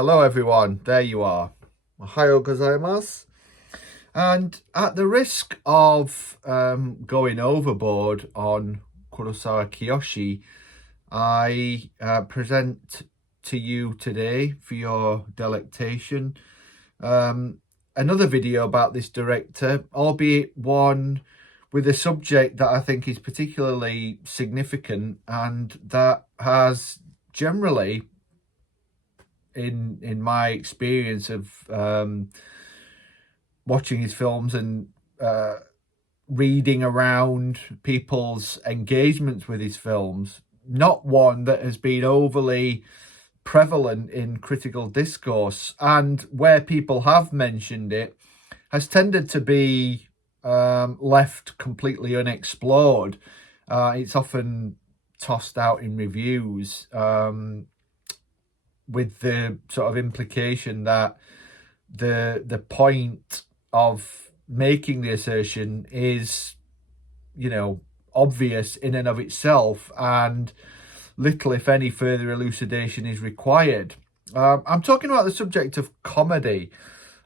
Hello everyone, there you are. Ohayo gozaimasu. And at the risk of going overboard on Kurosawa Kiyoshi, I present to you today for your delectation another video about this director, albeit one with a subject that I think is particularly significant and that has generally, in my experience of watching his films and reading around people's engagements with his films, not one that has been overly prevalent in critical discourse, and where people have mentioned it has tended to be left completely unexplored. It's often tossed out in reviews with the sort of implication that the point of making the assertion is, obvious in and of itself, and little, if any, further elucidation is required. I'm talking about the subject of comedy,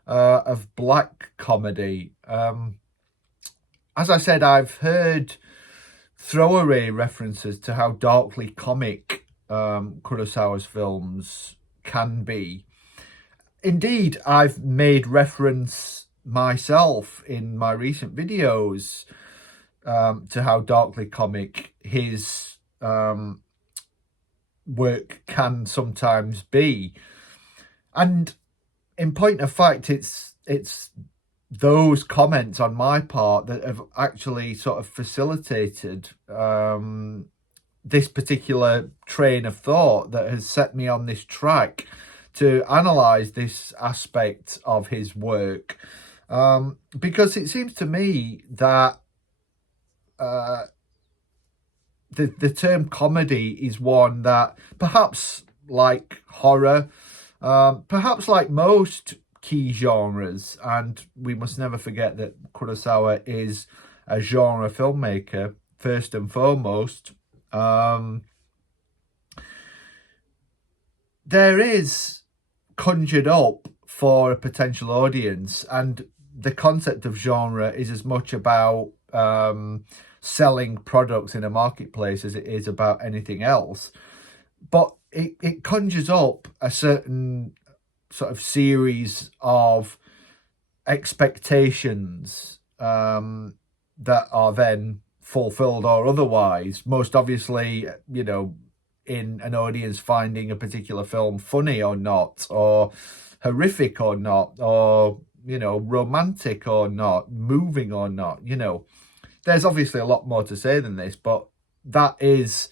of black comedy. As I said, I've heard throwaway references to how darkly comic Kurosawa's films can be. Indeed, I've made reference myself in my recent videos to how darkly comic his work can sometimes be. And in point of fact, it's those comments on my part that have actually sort of facilitated this particular train of thought that has set me on this track to analyse this aspect of his work, because it seems to me that the term comedy is one that, perhaps like horror, perhaps like most key genres, and we must never forget that Kurosawa is a genre filmmaker first and foremost, there is conjured up for a potential audience, and the concept of genre is as much about selling products in a marketplace as it is about anything else. But it conjures up a certain sort of series of expectations that are then fulfilled or otherwise. Most obviously, in an audience finding a particular film funny or not, or horrific or not, or, romantic or not, moving or not, There's obviously a lot more to say than this, but that is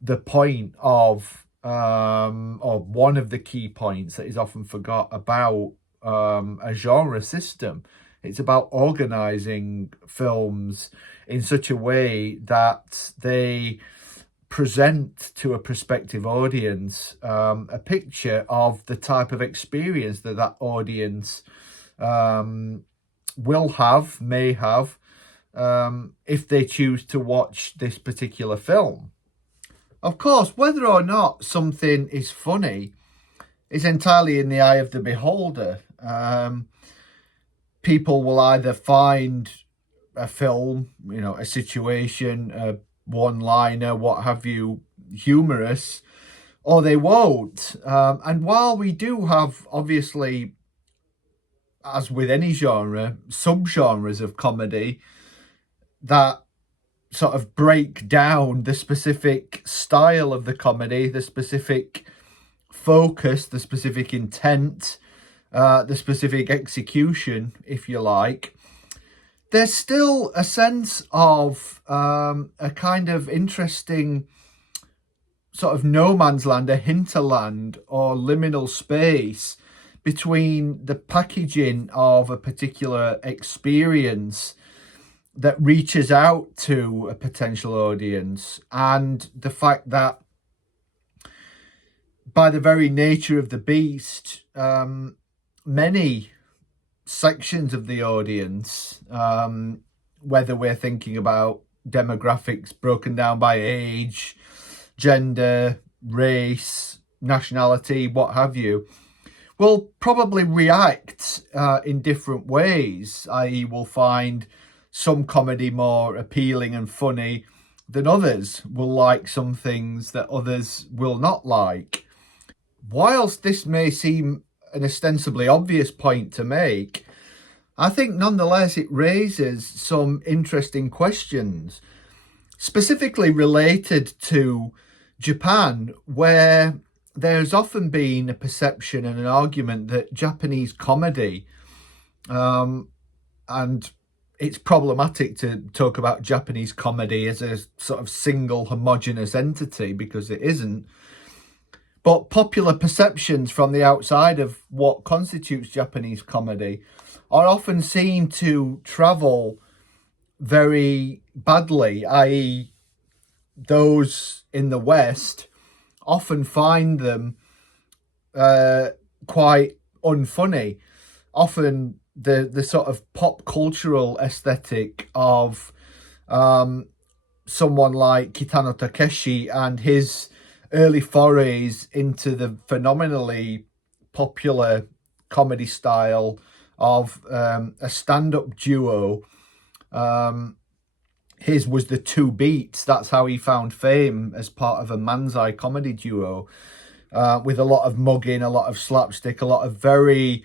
the point of, or one of the key points that is often forgot about a genre system. It's about organising films in such a way that they present to a prospective audience a picture of the type of experience that audience will have, may have, if they choose to watch this particular film. Of course, whether or not something is funny is entirely in the eye of the beholder. People will either find a film, a situation, a one-liner, what have you, humorous, or they won't. And while we do have, obviously, as with any genre, subgenres of comedy that sort of break down the specific style of the comedy, the specific focus, the specific intent, the specific execution, if you like, there's still a sense of a kind of interesting sort of no man's land, a hinterland or liminal space between the packaging of a particular experience that reaches out to a potential audience, and the fact that by the very nature of the beast, many sections of the audience, whether we're thinking about demographics broken down by age, gender, race, nationality, what have you, will probably react in different ways, i.e. will find some comedy more appealing and funny than others, will like some things that others will not like. Whilst this may seem an ostensibly obvious point to make, I think nonetheless it raises some interesting questions, specifically related to Japan, where there's often been a perception and an argument that Japanese comedy, and it's problematic to talk about Japanese comedy as a sort of single homogenous entity because it isn't. But popular perceptions from the outside of what constitutes Japanese comedy are often seen to travel very badly, i.e., those in the West often find them quite unfunny. Often the sort of pop cultural aesthetic of someone like Kitano Takeshi and his early forays into the phenomenally popular comedy style of a stand-up duo. His was the Two Beats. That's how he found fame as part of a manzai comedy duo, with a lot of mugging, a lot of slapstick, a lot of very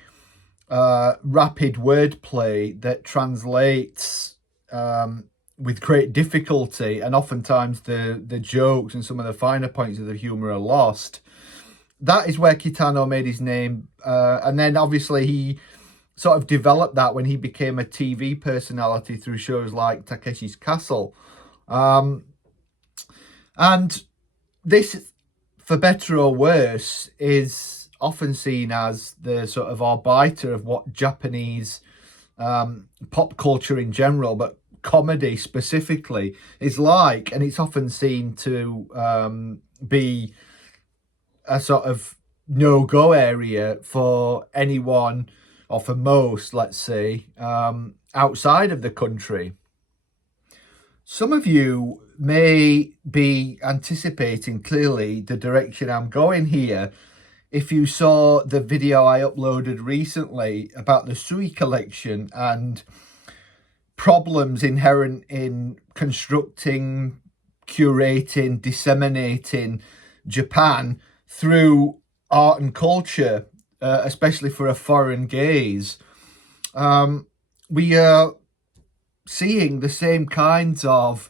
rapid wordplay that translates with great difficulty, and oftentimes the jokes and some of the finer points of the humour are lost. That is where Kitano made his name, and then obviously he sort of developed that when he became a TV personality through shows like Takeshi's Castle. And this, for better or worse, is often seen as the sort of arbiter of what Japanese pop culture in general, but comedy specifically, is like. And it's often seen to be a sort of no-go area for anyone, or for most, let's say, outside of the country. Some of you may be anticipating clearly the direction I'm going here if you saw the video I uploaded recently about the Sui collection and problems inherent in constructing, curating, disseminating Japan through art and culture, especially for a foreign gaze. We are seeing the same kinds of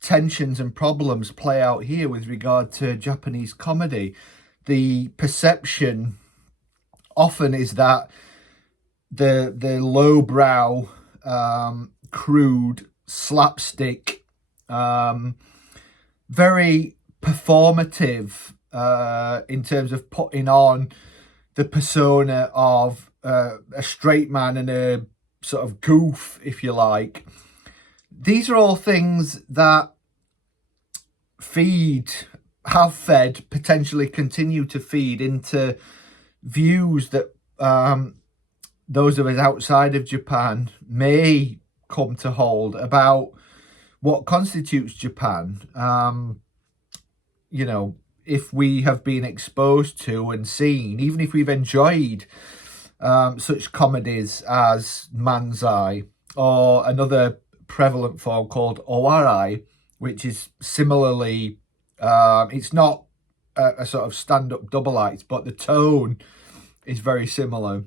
tensions and problems play out here with regard to Japanese comedy. The perception often is that the lowbrow, crude, slapstick, very performative in terms of putting on the persona of a straight man and a sort of goof, if you like. These are all things that have fed, potentially continue to feed into views that those of us outside of Japan may come to hold about what constitutes Japan. If we have been exposed to and seen, even if we've enjoyed such comedies as manzai, or another prevalent form called owarai, which is similarly, it's not a sort of stand-up double act, but the tone is very similar.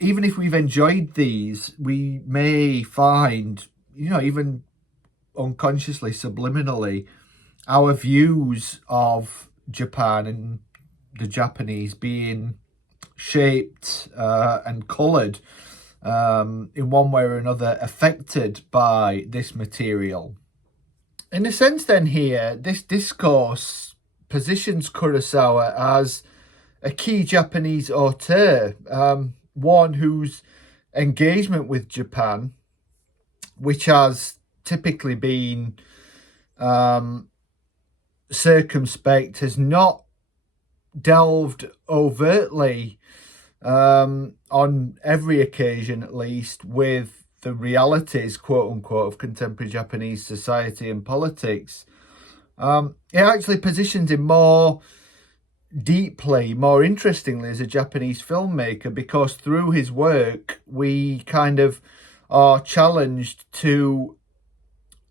Even if we've enjoyed these, we may find, even unconsciously, subliminally, our views of Japan and the Japanese being shaped and coloured in one way or another, affected by this material. In a sense then here, this discourse positions Kurosawa as a key Japanese auteur, one whose engagement with Japan, which has typically been circumspect, has not delved overtly, on every occasion at least, with the realities, quote unquote, of contemporary Japanese society and politics. It actually positions him more deeply, more interestingly, as a Japanese filmmaker, because through his work, we kind of are challenged to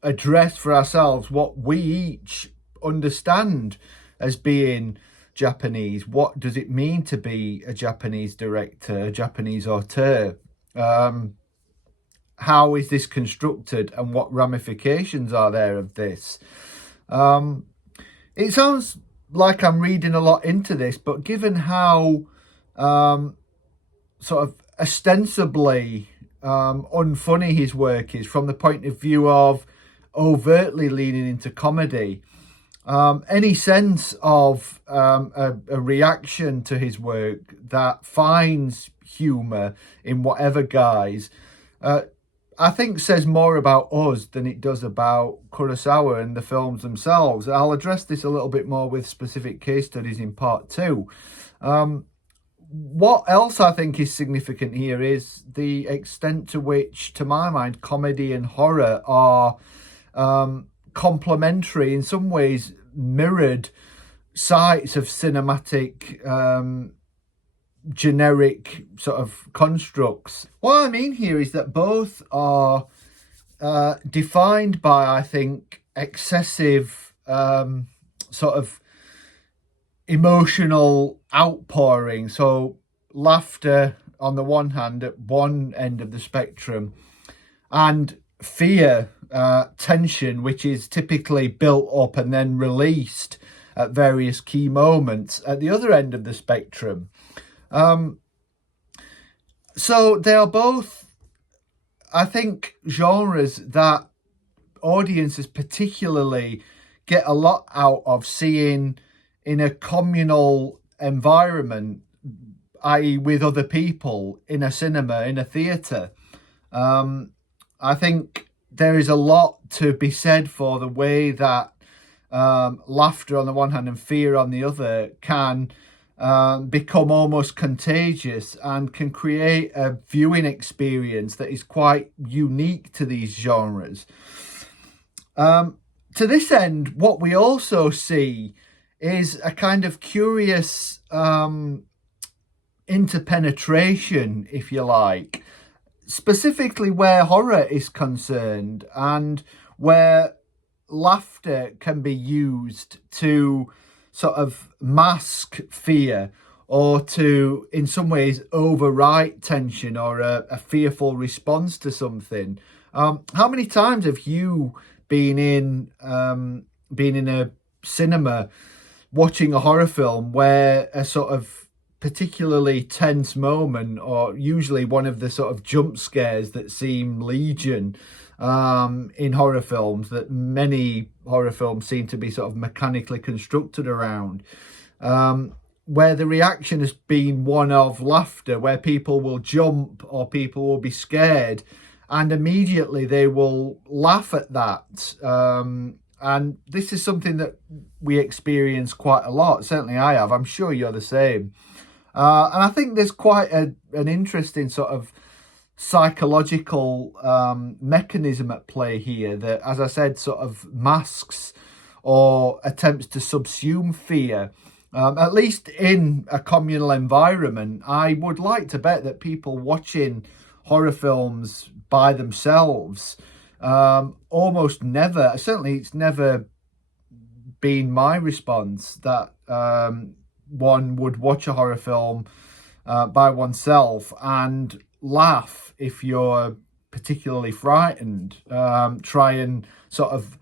address for ourselves what we each understand as being Japanese. What does it mean to be a Japanese director, a Japanese auteur? How is this constructed, and what ramifications are there of this? It sounds like I'm reading a lot into this, but given how sort of ostensibly unfunny his work is from the point of view of overtly leaning into comedy, any sense of a reaction to his work that finds humour in whatever guise, I think says more about us than it does about Kurosawa and the films themselves. I'll address this a little bit more with specific case studies in part 2. What else I think is significant here is the extent to which, to my mind, comedy and horror are complementary, in some ways mirrored sides of cinematic generic sort of constructs. What I mean here is that both are defined by, I think, excessive sort of emotional outpouring. So laughter on the one hand at one end of the spectrum, and fear, tension, which is typically built up and then released at various key moments at the other end of the spectrum. So they are both, I think, genres that audiences particularly get a lot out of seeing in a communal environment, i.e. with other people, in a cinema, in a theatre. I think there is a lot to be said for the way that laughter on the one hand and fear on the other can become almost contagious and can create a viewing experience that is quite unique to these genres. To this end, what we also see is a kind of curious interpenetration, if you like, specifically where horror is concerned and where laughter can be used to sort of mask fear or to, in some ways, overwrite tension or a fearful response to something. How many times have you been in a cinema watching a horror film where a sort of particularly tense moment, or usually one of the sort of jump scares that seem legion in horror films, that many horror films seem to be sort of mechanically constructed around, where the reaction has been one of laughter, where people will jump or people will be scared and immediately they will laugh at that. And this is something that we experience quite a lot. Certainly I have. I'm sure you're the same. And I think there's quite an interesting sort of psychological mechanism at play here that, as I said, sort of masks or attempts to subsume fear. At least in a communal environment, I would like to bet that people watching horror films by themselves almost never, certainly it's never been my response that one would watch a horror film by oneself and laugh if you're particularly frightened, try and sort of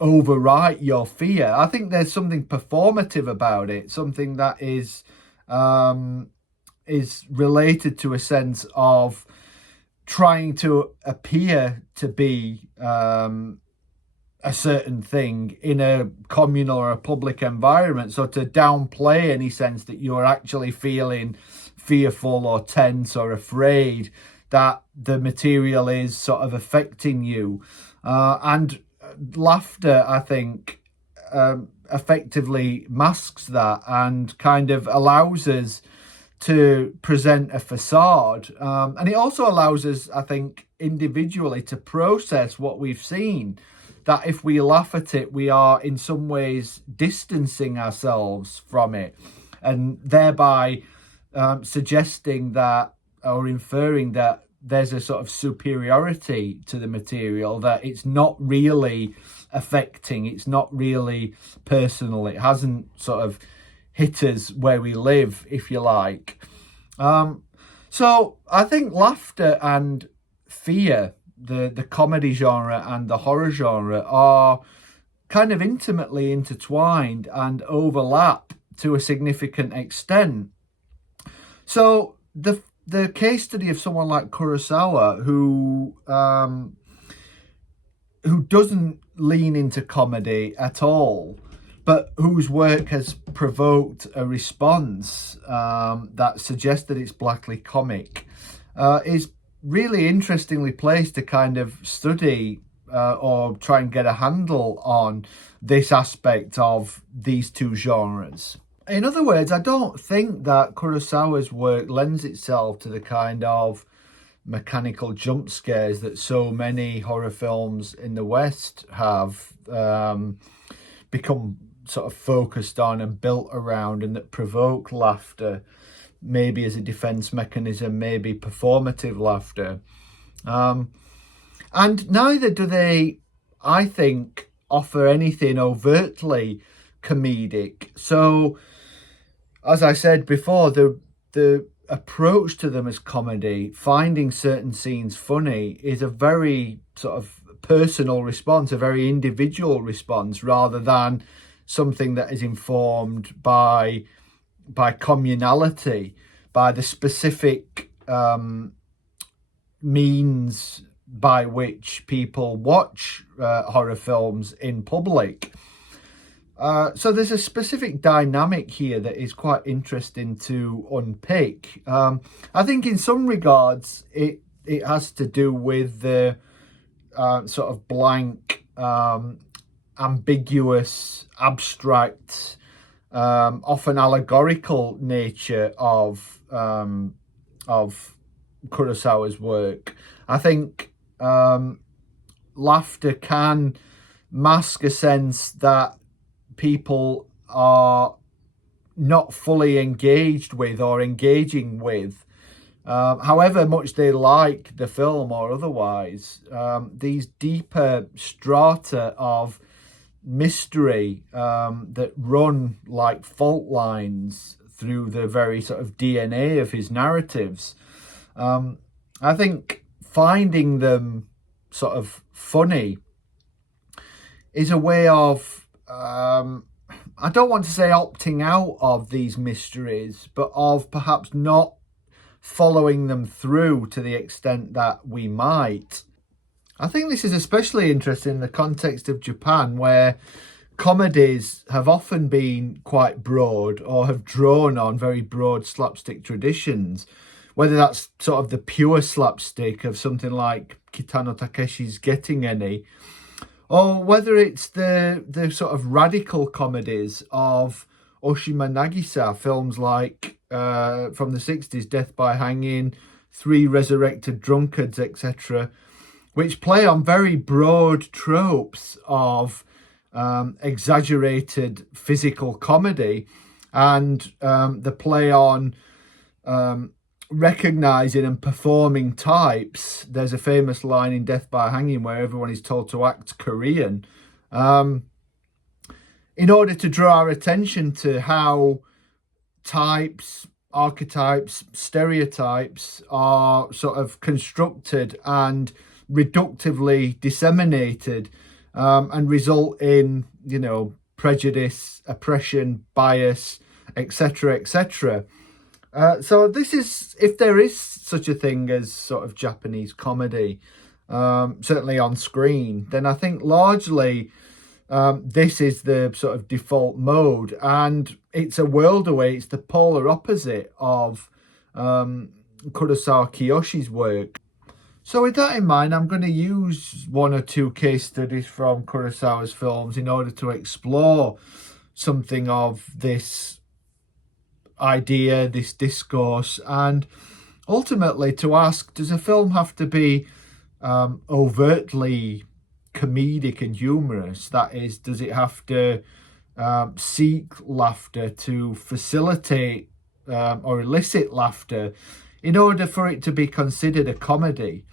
overwrite your fear. I think there's something performative about it, something that is related to a sense of trying to appear to be a certain thing in a communal or a public environment. So to downplay any sense that you're actually feeling fearful or tense or afraid that the material is sort of affecting you. And laughter, I think, effectively masks that and kind of allows us to present a facade. And it also allows us, I think, individually to process what we've seen. that if we laugh at it, we are in some ways distancing ourselves from it, and thereby suggesting that, or inferring that, there's a sort of superiority to the material, that it's not really affecting, it's not really personal, it hasn't sort of hit us where we live, if you like. So I think laughter and fear, the comedy genre and the horror genre, are kind of intimately intertwined and overlap to a significant extent. So the case study of someone like Kurosawa, who doesn't lean into comedy at all, but whose work has provoked a response that suggests that it's blackly comic, is really interestingly placed to kind of study or try and get a handle on this aspect of these two genres. In other words, I don't think that Kurosawa's work lends itself to the kind of mechanical jump scares that so many horror films in the West have become sort of focused on and built around, and that provoke laughter, maybe as a defense mechanism, maybe performative laughter. And neither do they, I think, offer anything overtly comedic. So, as I said before, the approach to them as comedy, finding certain scenes funny, is a very sort of personal response, a very individual response, rather than something that is informed by communality, by the specific means by which people watch horror films in public. So there's a specific dynamic here that is quite interesting to unpick. I think in some regards it has to do with the sort of blank, ambiguous, abstract, often allegorical nature of Kurosawa's work. I think laughter can mask a sense that people are not fully engaged with or engaging with, however much they like the film or otherwise. These deeper strata of mystery that run like fault lines through the very sort of DNA of his narratives. I think finding them sort of funny is a way of, I don't want to say opting out of these mysteries, but of perhaps not following them through to the extent that we might. I think this is especially interesting in the context of Japan, where comedies have often been quite broad or have drawn on very broad slapstick traditions, whether that's sort of the pure slapstick of something like Kitano Takeshi's Getting Any, or whether it's the sort of radical comedies of Oshima Nagisa, films like from the 60s, Death by Hanging, Three Resurrected Drunkards, etc., which play on very broad tropes of exaggerated physical comedy, and the play on recognizing and performing types. There's a famous line in Death by Hanging where everyone is told to act Korean, in order to draw our attention to how types, archetypes, stereotypes are sort of constructed and reductively disseminated, and result in, prejudice, oppression, bias, etc., etc. So this is, if there is such a thing as sort of Japanese comedy, certainly on screen, then I think largely this is the sort of default mode, and it's a world away. It's the polar opposite of Kurosawa Kiyoshi's work. So with that in mind, I'm going to use one or two case studies from Kurosawa's films in order to explore something of this idea, this discourse, and ultimately to ask, does a film have to be overtly comedic and humorous? That is, does it have to seek laughter to facilitate or elicit laughter in order for it to be considered a comedy?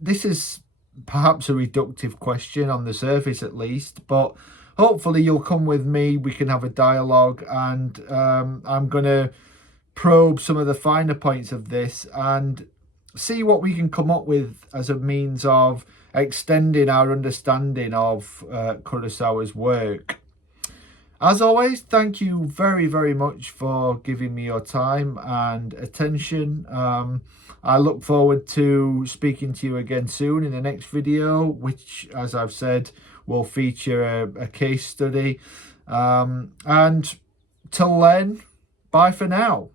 This is perhaps a reductive question on the surface at least, but hopefully you'll come with me, we can have a dialogue, and I'm going to probe some of the finer points of this and see what we can come up with as a means of extending our understanding of Kurosawa's work. As always, thank you very, very much for giving me your time and attention. I look forward to speaking to you again soon in the next video, which, as I've said, will feature a case study. And till then, bye for now.